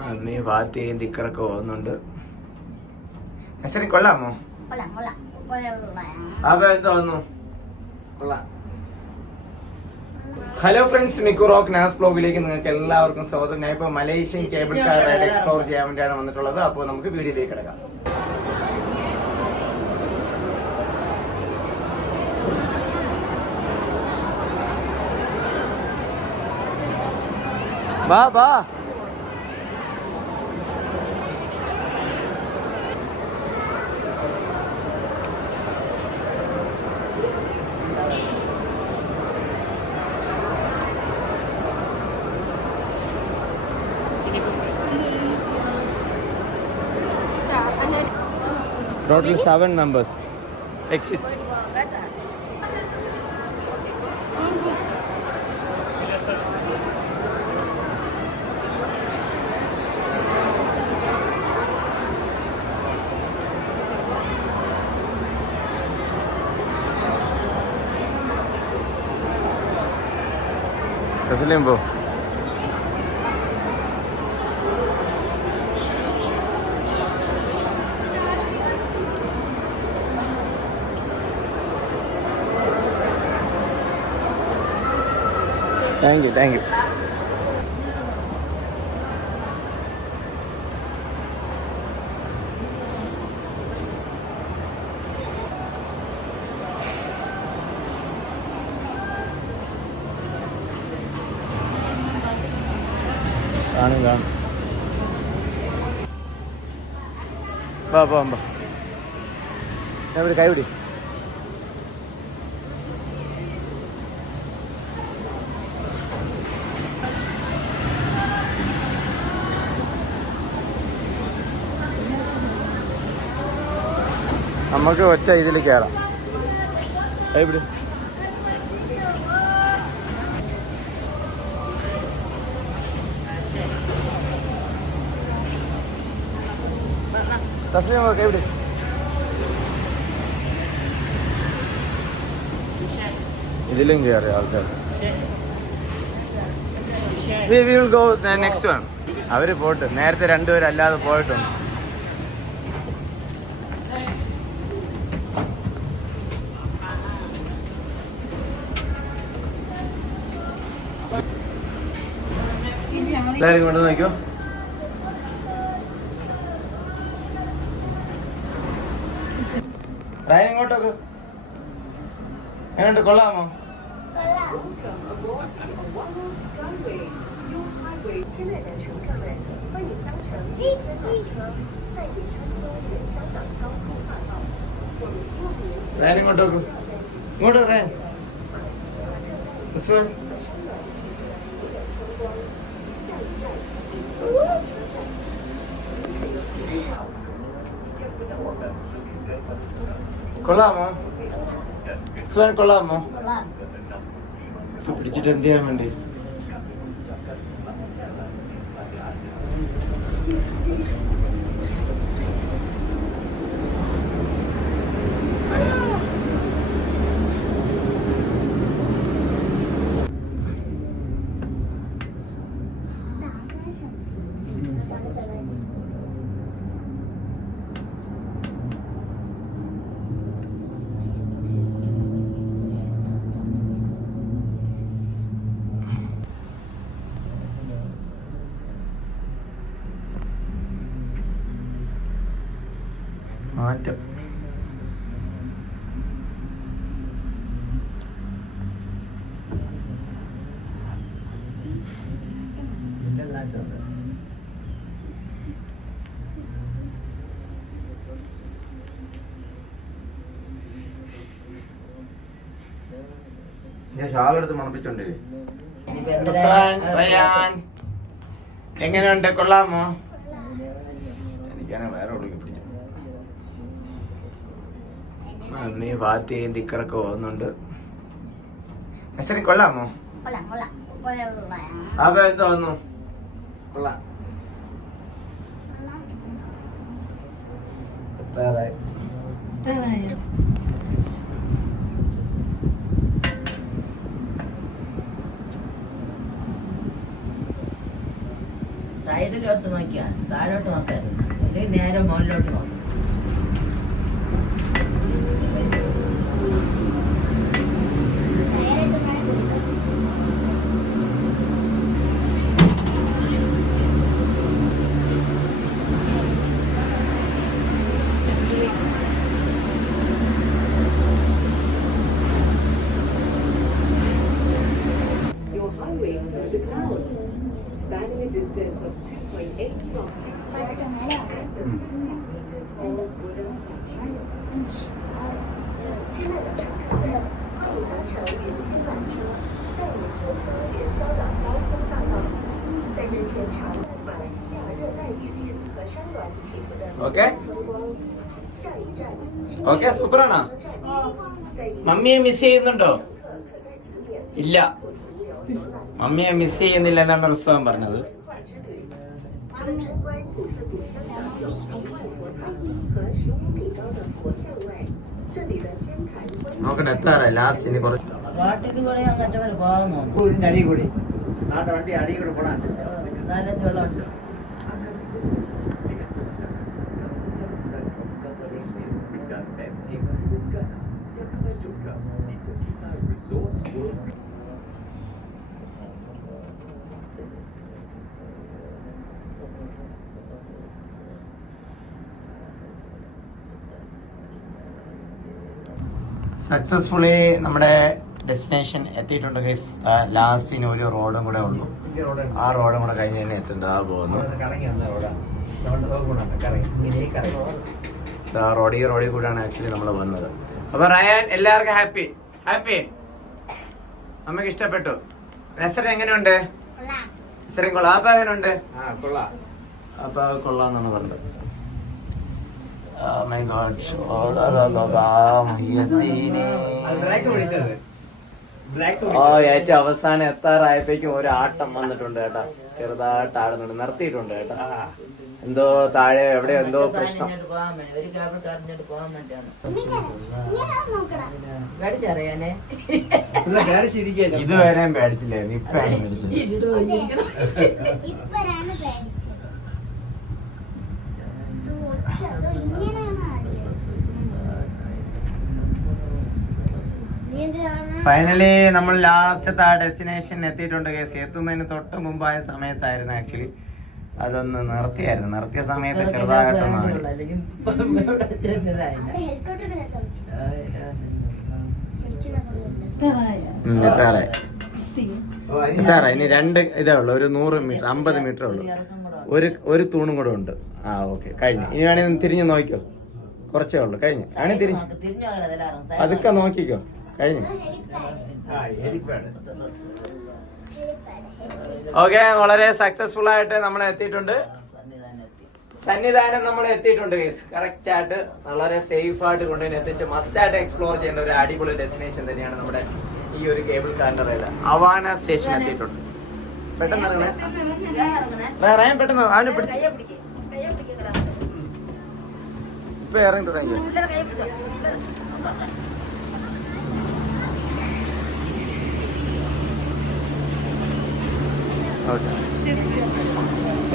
Mummy വാത്തിയും തിക്കറൊക്കെ പോകുന്നുണ്ട് നസറി കൊള്ളാമോ? തോന്നുന്നു. കൊള്ളാം. ഹലോ ഫ്രണ്ട്സ് മിക്കു റോക്ക് നാസ് ബ്ലോഗിലേക്ക് നിങ്ങൾക്ക് എല്ലാവർക്കും സ്വാഗതം. ഞാൻ ഇപ്പോൾ Malaysian cable car ride explore ചെയ്യാൻ വേണ്ടിയാണ് വന്നിട്ടുള്ളത്. അപ്പോൾ നമുക്ക് വീഡിയോയിലേക്ക് കിടക്കാം. വാ വാ. Total seven members. Exit. That's a limbo. Thank you thank you காணுங்க வா வா வா எப்படி கைவிடி നമുക്ക് ഒറ്റ ഇതിൽ കയറാം. തസ്ലീം ഇതിലും കയറി ആൾക്കാർ. We will go next one hour pot. നേരത്തെ രണ്ടുപേരും അല്ലാതെ പോയിട്ടുണ്ട്. എല്ലാവരും കൊണ്ട് നോക്കിയോ റയൻ ഇങ്ങോട്ടൊക്കെ എങ്ങോട്ട് കൊള്ളാമോ? കൊള്ളാം റയൻ ഇങ്ങോട്ടോക്ക് ഇങ്ങോട്ട് റയൻ ഉസ്മാൻ കൊള്ളാമോ? സുവാൻ കൊള്ളാമോ? കൊള്ളാം. പിടിച്ചിട്ട് എന്ത് ചെയ്യാൻ വേണ്ടി? ഞാൻ ഷാളെടുത്ത് മണപ്പിച്ചോണ്ടേ എങ്ങനെയുണ്ട്? കൊള്ളാമോ? എനിക്കാണെ വേറെ വിളിക്കും പിടിച്ചു മമ്മി പാത്തിയും തിക്കറൊക്കെ പോകുന്നുണ്ട് നസറി കൊള്ളാമോ? കൊള്ളാം കൊള്ളാം. കൊള്ളാം. അപ്പൊ എന്ത് തോന്നുന്നു? കൊള്ളാം. എത്താറായി? സൈഡിലോട്ട് നോക്കിയാ താഴോട്ട് നോക്കരുത് നേരെ മുകളിലോട്ട് നോക്കാം. മമ്മിയെ മിസ് ചെയ്യുന്നുണ്ടോ? ഇല്ല. മമ്മിയെ മിസ് ചെയ്യുന്നില്ല എന്നാണ് റിസ്വാൻ പറഞ്ഞത്. മമ്മി. നോക്കണ്ട എത്താറ ലാസ്റ്റ് ഇനി കുറച്ച് റോട്ടിൽ കൂടെ അങ്ങോട്ട് വരെ പോകാൻ നോക്കും. ഇതിന്റെ കൂടി. നാട്ടെ വണ്ടി അടി കൂടി പോണാണ്ട് നാലഞ്ച് വെള്ളമുണ്ട്. സക്സസ്ഫുള്ളി നമ്മുടെ ഡെസ്റ്റിനേഷൻ എത്തിയിട്ടുണ്ട് ഗൈസ് ലാസ്റ്റിന് ഇനി ഒരു റോഡും കൂടെ ഉള്ളൂ. ആ റോഡും കൂടെ കഴിഞ്ഞ് തന്നെ എത്തും. ആ പോകുന്നു. ആ റോഡ് ഈ റോഡിൽ കൂടെയാണ് ആക്ച്വലി നമ്മൾ വന്നത്. അപ്പൊ റയാൻ എല്ലാവർക്കും ഹാപ്പി ഹാപ്പി നമുക്ക് ഇഷ്ടപ്പെട്ടു. നസർ എങ്ങനെയുണ്ട്? കൊള്ളാം. നസറിൻ കൊള്ളാം. അപ്പൊ എങ്ങനെയുണ്ട്? ആ കൊള്ളാം. അപ്പൊ കൊള്ളാന്നാണ് പറഞ്ഞത്. Oh my God. പിടിച്ചത് ഓ ഏറ്റവും അവസാനം എത്താറായപ്പോഴേക്കും ഒരു ആട്ടം വന്നിട്ടുണ്ട് കേട്ടാ. ചെറുതായിട്ട് ആടുന്നുണ്ട്. നിർത്തിയിട്ടുണ്ട് കേട്ടാ. എന്തോ താഴെ എവിടെ എന്തോ പ്രശ്നം. ഇങ്ങോട്ട് പോകാൻ വേണ്ടി ഒരു കേബിൾ കാറിഞ്ഞോട്ട് പോകാൻ വേണ്ടിയാണ് ഇങ്ങനെ, ഇങ്ങനെ നോക്കടാ. മേടിച്ചറിയാനേ ഇവിടെ പേടിച്ചിരിക്കുകയല്ലേ ഇതുവരെ പേടിച്ചില്ലായിരുന്നു ഇപ്പഴാണ് പേടിച്ചത് ഇപ്പഴാണ് പേടിച്ചത്. ഇത് ഒറ്റ, ഇത് ഇങ്ങനെയാണ് ആടിയത്. നീ എന്തിനാണ് ഫൈനലി നമ്മൾ ലാസ്റ്റത്തെ ആ ഡെസ്റ്റിനേഷൻ എത്തിയിട്ടുണ്ട് കേസ് എത്തുന്നതിന് തൊട്ട് മുമ്പായ സമയത്തായിരുന്നു ആക്ച്വലി അതൊന്ന് നിർത്തിയായിരുന്നു. നിർത്തിയ സമയത്ത് ചെറുതായിട്ടൊന്ന് ഇനി രണ്ട് ഇതേ ഉള്ളൂ. ഒരു നൂറ് മീറ്റർ അമ്പത് മീറ്റർ ഉള്ളൂ. ഒരു ഒരു തൂണും കൂടെ ഉണ്ട്. ആ ഓക്കെ കഴിഞ്ഞു. ഇനി വേണേ തിരിഞ്ഞു നോക്കിക്കോ. കുറച്ചേ ഉള്ളൂ. കഴിഞ്ഞു. വേണമെങ്കിൽ തിരിഞ്ഞു. അതൊക്കെ നോക്കിക്കോ. കഴിഞ്ഞു. ഓക്കെ വളരെ സക്സസ്ഫുൾ ആയിട്ട് നമ്മൾ എത്തിയിട്ടുണ്ട് സന്നിധാനം നമ്മൾ എത്തിയിട്ടുണ്ട് ഗൈസ് കറക്റ്റ് ആയിട്ട് വളരെ സേഫ് ആയിട്ട് കൊണ്ടുപോയി എത്തിച്ച് മസ്റ്റ് ആയിട്ട് എക്സ്പ്ലോർ ചെയ്യേണ്ട ഒരു അടിപൊളി ഡെസ്റ്റിനേഷൻ തന്നെയാണ് നമ്മുടെ ഈ ഒരു കേബിൾ കാറിന്റെ റെയിൽ അവാന സ്റ്റേഷൻ എത്തിയിട്ടുണ്ട് പെട്ടെന്ന് ഇറങ്ങണേ വേറെ പെട്ടെന്ന് അവനെ പിടിച്ച്. ഇപ്പൊ ഇറങ്ങി തുടങ്ങി പിള്ളേരെ കയ്യെ പിടിച്ചോ. ഓക്കെ